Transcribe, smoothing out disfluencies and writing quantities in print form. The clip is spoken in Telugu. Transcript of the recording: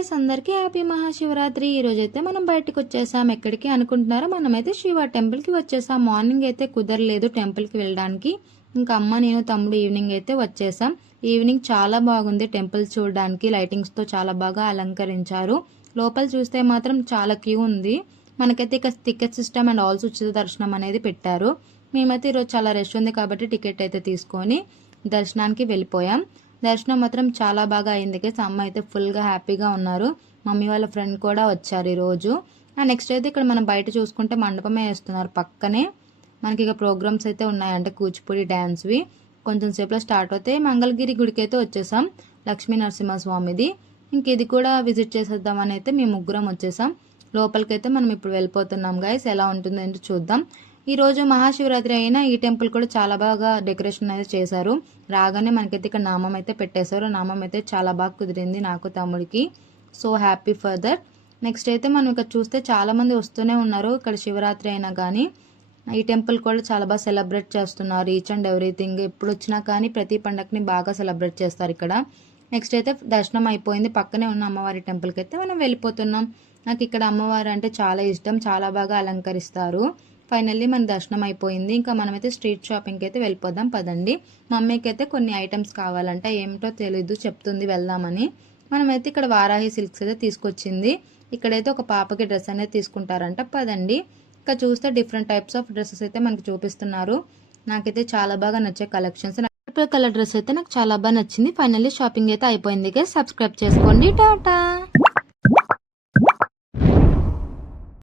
గైస్, అందరికీ హ్యాపీ మహాశివరాత్రి. ఈ రోజు అయితే మనం బయటకు వచ్చేసాం. ఎక్కడికి అనుకుంటున్నారో, మనమైతే శివ టెంపుల్ కి వచ్చేసాం. మార్నింగ్ అయితే కుదరలేదు టెంపుల్ కి వెళ్ళడానికి. ఇంకా అమ్మ, నేను, తమ్ముడు ఈవినింగ్ అయితే వచ్చేసాం. ఈవినింగ్ చాలా బాగుంది టెంపుల్ చూడడానికి. లైటింగ్స్ తో చాలా బాగా అలంకరించారు. లోపల చూస్తే మాత్రం చాలా క్యూ ఉంది. మనకైతే ఇక టికెట్ సిస్టమ్ అండ్ ఆల్సో ఉచిత దర్శనం అనేది పెట్టారు. మేమైతే ఈరోజు చాలా రష్ ఉంది కాబట్టి టికెట్ అయితే తీసుకొని దర్శనానికి వెళ్ళిపోయాం. దర్శనం మాత్రం చాలా బాగా అయింది. అమ్మ అయితే ఫుల్గా హ్యాపీగా ఉన్నారు. మమ్మీ వాళ్ళ ఫ్రెండ్ కూడా వచ్చారు ఈరోజు. నెక్స్ట్ అయితే ఇక్కడ మనం బయట చూసుకుంటే మండపమే వేస్తున్నారు పక్కనే. మనకి ఇక ప్రోగ్రామ్స్ అయితే ఉన్నాయంటే కూచిపూడి డ్యాన్స్వి. కొంచెం సేపులో స్టార్ట్ అవుతాయి. మంగళగిరి గుడికి అయితే వచ్చేసాం, లక్ష్మీ నరసింహస్వామిది. ఇంక ఇది కూడా విజిట్ చేసేద్దామని అయితే మేము ముగ్గురం వచ్చేసాం. లోపలికైతే మనం ఇప్పుడు వెళ్ళిపోతున్నాం గైస్. ఎలా ఉంటుందో ఏంటో చూద్దాం. ఈ రోజు మహాశివరాత్రి అయినా ఈ టెంపుల్ కూడా చాలా బాగా డెకరేషన్ అయితే చేశారు. రాగానే మనకైతే ఇక్కడ నామం అయితే పెట్టేశారు. నామం అయితే చాలా బాగా కుదిరింది నాకు, తమ్ముడికి. So happy for that. Next అయితే మనం ఇక్కడ చూస్తే చాలా మంది వస్తూనే ఉన్నారు. ఇక్కడ శివరాత్రి అయినా కానీ ఈ టెంపుల్ కూడా చాలా బాగా సెలబ్రేట్ చేస్తున్నారు. ఈచ్ అండ్ ఎవ్రీథింగ్ ఎప్పుడు వచ్చినా కానీ ప్రతి పండగని బాగా సెలబ్రేట్ చేస్తారు ఇక్కడ. నెక్స్ట్ అయితే దర్శనం అయిపోయింది. పక్కనే ఉన్న అమ్మవారి టెంపుల్కి అయితే మనం వెళ్ళిపోతున్నాం. నాకు ఇక్కడ అమ్మవారు అంటే చాలా ఇష్టం. చాలా బాగా అలంకరిస్తారు. ఫైనల్లీ మన దర్శనం అయిపోయింది. ఇంకా మనమైతే స్ట్రీట్ షాపింగ్కి అయితే వెళ్ళిపోదాం పదండి. మమ్మీకి అయితే కొన్ని ఐటమ్స్ కావాలంట, ఏమిటో తెలీదు, చెప్తుంది వెళ్దామని. మనమైతే ఇక్కడ వారాహి సిల్క్స్ అయితే తీసుకొచ్చింది. ఇక్కడైతే ఒక పాపకి డ్రెస్ అనేది తీసుకుంటారంట, పదండి. ఇక్కడ చూస్తే డిఫరెంట్ టైప్స్ ఆఫ్ డ్రెస్సెస్ అయితే మనకి చూపిస్తున్నారు. నాకైతే చాలా బాగా నచ్చే కలెక్షన్స్. పర్పుల్ కలర్ డ్రెస్ అయితే నాకు చాలా బాగా నచ్చింది. ఫైనల్లీ షాపింగ్ అయితే అయిపోయింది. సబ్స్క్రైబ్ చేసుకోండి. టాటా.